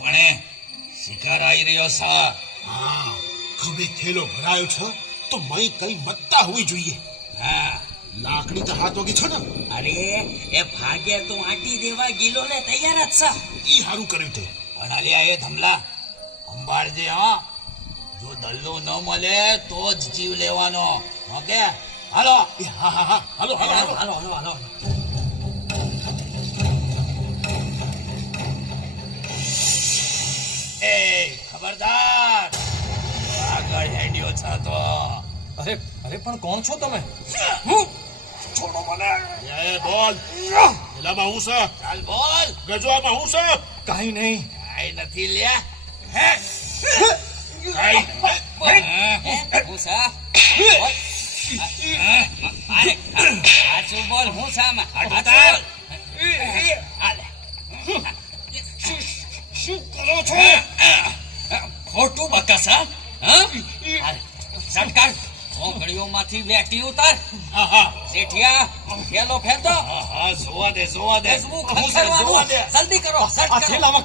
પણ શિકાર આવી રહ્યો છે. હા, ખભે થેલો ભરાયો છે તો મય કઈ મત્તા હોવી જોઈએ. હા, લાકડી તો હાથ વગી છે ને. અરે એ ભાગે તો આંટી દેવા ગીલો ને તૈયાર જ છે. ઈ હારું કર્યું તે. પણ આલિયા એ ધમલા અંબાળજે. હા, જો દલ્લો ન મળે તો જ જીવ લેવાનો. ઓકે, હાલો. એ હા હા હા, હાલો હાલો હાલો. હાલો હાલો હાલો. એ ખબરદાર, આગળ હેડ્યો છે તો. અરે અરે પણ કોણ છો તમે? છોડો મને. એ બોલ. એલામાં હું છે? ચાલ બોલ. ગજવામાં હું છે? કાઈ નહીં. કાઈ નથી લ્યા. હે? કાઈ હું સા સાચું બોલ. હું સામાં ઉતાર. શું કરો છો? ખોટું બકસા. સરકાર ઓગળીઓમાંથી વેટી ઉતાર. હા હા શેઠિયા થેલો ફેંકો. હા, જોવા દે, જોવા દે. હું ખસેડવાનું. જોવા દે. જલ્દી કરો. સટ આ કરો. થેલામાં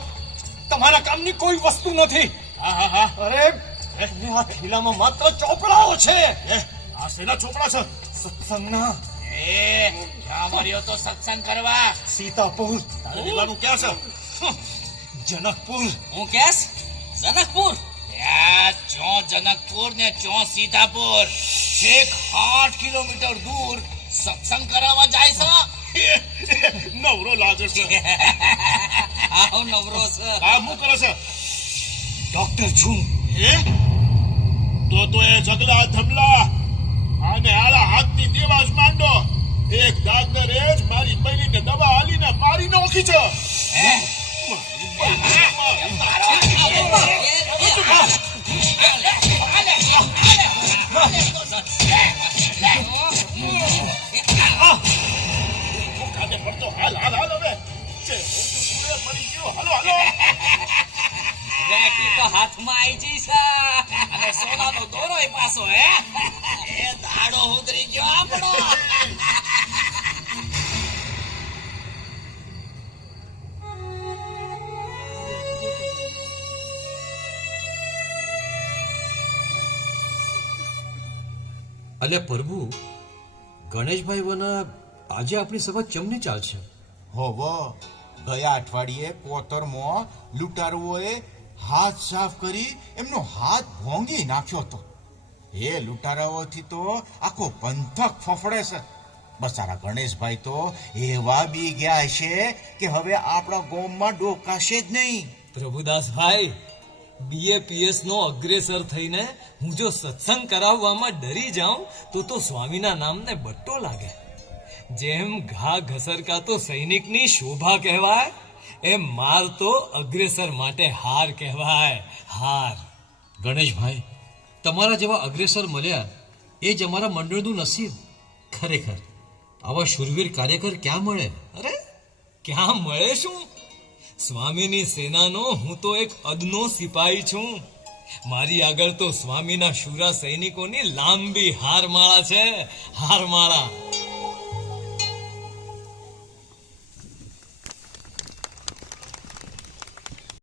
તમારા કામની કોઈ વસ્તુ નથી. હા હા હા. અરે આ થેલામાં માત્ર ચોપડાઓ છે. આ શેના ચોપડા છે? સત્સંગના. એ ક્યાં મળ્યો તો સત્સંગ કરવા? સીતાપુર, તારે લેવાનું ક્યાં છે? જનકપુર. હું કેસ જનકપુર. ચો જનકપુર ને ચો સીતાપુર, છેક 8 કિલોમીટર દૂર સત્સંગ કરાવવા જાય છે. નવરો લાગે છે. આવો નવરો છે. આ હું કરે છે? ડોક્ટર છું. એમ તો એ જગલા ધમલા આને આળા હાથની દેવાજ માંડો. એક ડાક્ટરે જ મારી બહેનીને દવા આલીને મારી નાખી છે. કાને પડતો હાલ હાલ હાલ હવે. પડી ગયો. હાલો હાલો. વેટી તો હાથમાં આવી જઈ છે. અને સોનાનો દોરોય પાછો. હે, એ દાડો ઉતરી ગયો આપણો. અલે પ્રભુ, ગણેશભાઈ વના આજે આપણી સભા ચમની ચાલશે? હોવો ગયા અઠવાડિયે કોતરમાં લૂંટારુઓએ હાથ સાફ કરી એમનો હાથ ભોંગી નાખ્યો હતો. એ લૂંટારાઓથી તો આખો પંથક ફફડે છે. બસારા ગણેશભાઈ તો એવા બી ગયા છે કે હવે આપણા ગામમાં ડોકાશે જ નહીં. પ્રભુદાસભાઈ, BAPS નો અગ્રેસર થઈને હું જો સત્સંગ કરાવવામાં ડરી જાઉં તો સ્વામીના નામને બટ્ટો લાગે. જેમ ઘા ઘસરકાતો સૈનિકની શોભા કહેવાય, એમ માર તો અગ્રેસર માટે હાર કહેવાય. હાર. ગણેશભાઈ, તમારા જેવા અગ્રેસર મળ્યા એ જ અમારા મંડળનું નસીબ. ખરેખર આવા શૂરવીર કાર્યકર ક્યાં મળે? અરે ક્યાં મળે શું? સ્વામીની સેનાનો હું તો એક અદનો સિપાહી છું. મારી આગળ તો સ્વામીના શુરા સૈનિકોની લાંબી હારમાળા છે. હારમાળા.